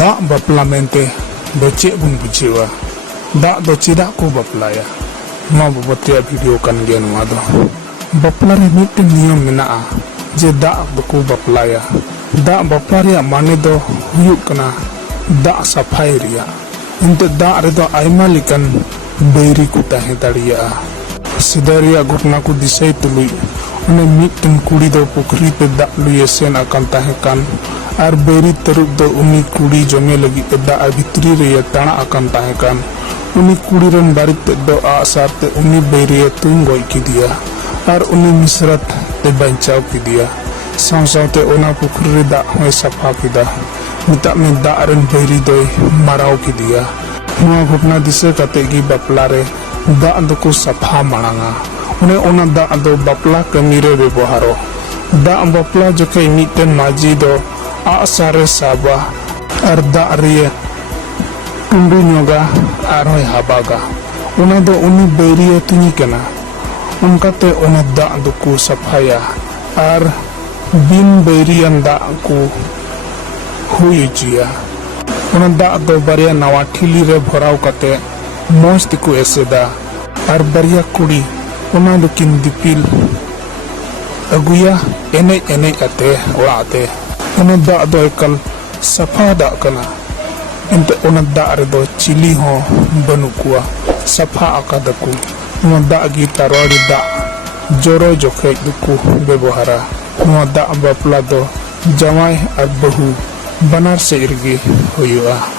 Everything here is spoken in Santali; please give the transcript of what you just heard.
ᱫᱟᱜ ᱵᱟᱯᱞᱟ ᱢᱮᱱᱛᱮ ᱫᱚ ᱪᱮᱫ ᱵᱚᱱ ᱵᱩᱡᱷᱟᱹᱣᱟ? ᱫᱟᱜ ᱫᱚ ᱪᱮᱫᱟᱜ ᱠᱚ ᱵᱟᱯᱞᱟᱭᱟ? ᱱᱚᱣᱟ ᱵᱟᱵᱚᱫ ᱛᱮᱭᱟᱜ ᱵᱷᱤᱰᱤᱭᱳ ᱠᱟᱱ ᱜᱮᱭᱟ ᱱᱚᱣᱟ ᱫᱚ। ᱵᱟᱯᱞᱟ ᱨᱮ ᱢᱤᱫᱴᱮᱱ ᱱᱤᱭᱚᱢ ᱢᱮᱱᱟᱜᱼᱟ ᱡᱮ ᱫᱟᱜ ᱫᱚᱠᱚ ᱵᱟᱯᱞᱟᱭᱟ। ᱫᱟᱜ ᱵᱟᱯᱞᱟ ᱨᱮᱭᱟᱜ ᱢᱟने ᱫᱚ ᱦᱩᱭᱩᱜ ᱠᱟᱱᱟ ᱫᱟᱜ ᱥᱟᱯᱷᱟᱭ ᱨᱮᱭᱟᱜ। ᱮᱱᱛᱮᱫ ᱫᱟᱜ ᱨᱮᱫᱚ ᱟᱭᱢᱟ ᱞᱮᱠᱟᱱ ᱵᱟᱹᱭᱨᱤ ᱠᱚ ᱛᱟᱦᱮᱸ ᱫᱟᱲᱮᱭᱟᱜᱼᱟ। ᱥᱮᱫᱟᱭ ᱨᱮᱭᱟᱜ ᱜᱷᱚᱴᱚᱱᱟ ᱠᱚ ᱫᱤᱥᱟᱹᱭ ᱛᱩᱞᱩᱡ ᱚᱱᱮ ᱢᱤᱫᱴᱮᱱ ᱠᱩᱲᱤ ᱫᱚ ᱯᱩᱠᱷᱨᱤ ᱛᱮ ᱫᱟᱜ ᱞᱩᱭᱮ ᱥᱮᱱ ᱟᱠᱟᱱ ᱛᱟᱦᱮᱸ ᱠᱟᱱ ᱟᱨ ᱵᱟᱹᱭᱨᱤ ᱛᱟᱹᱨᱩᱵ ᱫᱚ ᱩᱱᱤ ᱠᱩᱲᱤ ᱡᱚᱢᱮ ᱞᱟᱹᱜᱤᱫ ᱛᱮ ᱫᱟᱜ ᱵᱷᱤᱛᱨᱤ ᱨᱮᱭ ᱛᱟᱬᱟᱜ ᱟᱠᱟᱱ ᱛᱟᱦᱮᱸ ᱠᱟᱱ। ᱩᱱᱤ ᱠᱩᱲᱤ ᱨᱮᱱ ᱵᱟᱹᱨᱤᱡ ᱛᱮᱫ ᱫᱚ ᱟᱜᱼᱥᱟᱨ ᱛᱮ ᱩᱱᱤ ᱵᱟᱹᱭᱨᱤᱭ ᱛᱩᱧ ᱜᱚᱡ ᱠᱮᱫᱮᱭᱟ ᱟᱨ ᱩᱱᱤ ᱢᱤᱥᱨᱟᱛ ᱛᱮ ᱵᱟᱧᱪᱟᱣ ᱠᱮᱫᱮᱭᱟ। ᱥᱟᱶ ᱥᱟᱶᱛᱮ ᱚᱱᱟ ᱯᱩᱠᱷᱨᱤ ᱨᱮ ᱫᱟᱜ ᱦᱚᱸᱭ ᱥᱟᱯᱷᱟ ᱠᱮᱫᱟ। ᱢᱮᱛᱟᱜ ᱢᱮ ᱫᱟᱜ ᱨᱮᱱ ᱵᱟᱹᱭᱨᱤ ᱫᱚᱭ ᱢᱟᱨᱟᱣ ᱠᱮᱫᱮᱭᱟ। ᱱᱚᱣᱟ ᱜᱷᱚᱴᱚᱱᱟ ᱫᱤᱥᱟᱹ ᱠᱟᱛᱮ ᱜᱮ ᱵᱟᱯᱞᱟ ᱨᱮ ᱫᱟᱜ ᱫᱚᱠᱚ ᱥᱟᱯᱷᱟ ᱢᱟᱲᱟᱝᱟ। ᱚᱱᱮ ᱚᱱᱟ ᱫᱟᱜ ᱫᱚ ᱵᱟᱯᱞᱟ ᱠᱟᱹᱢᱤ ᱨᱮ ᱵᱮᱵᱚᱦᱟᱨᱚᱜ। ᱫᱟᱜ ᱵᱟᱯᱞᱟ ᱡᱚᱠᱷᱮᱡ ᱢᱤᱫᱴᱮᱱ ᱢᱟᱹᱡᱷᱤ ᱫᱚ ᱟᱜᱼᱥᱟᱨᱮ ᱥᱟᱵᱟ ᱟर दाग रे टुंडू ñoगा आरहोय हाबागा ओना दो उनी बैरिया तुनी कना उनकाते ओना दाग दुको सफाया आर बिन बैरियान दाग को हुई जिया ओना दाग दो बारिया नवा ठिली रे भराव काते मौज तिको एसेदा आर बारिया कुड़ी ओना दुकिन दिपिल अगुया एने एने आते ओड़ाते ओना दाग दो एकल सफा दाग कना एंते ओना दाग रेदो चिली हो बनु कुआ सफा आकादको नोआ दाग गी तारवाड़ी दाग जोरो जोखे दुको व्यवहारा नोआ दाग बापला दो जमाई और बहू बनार से इरगी हुआ।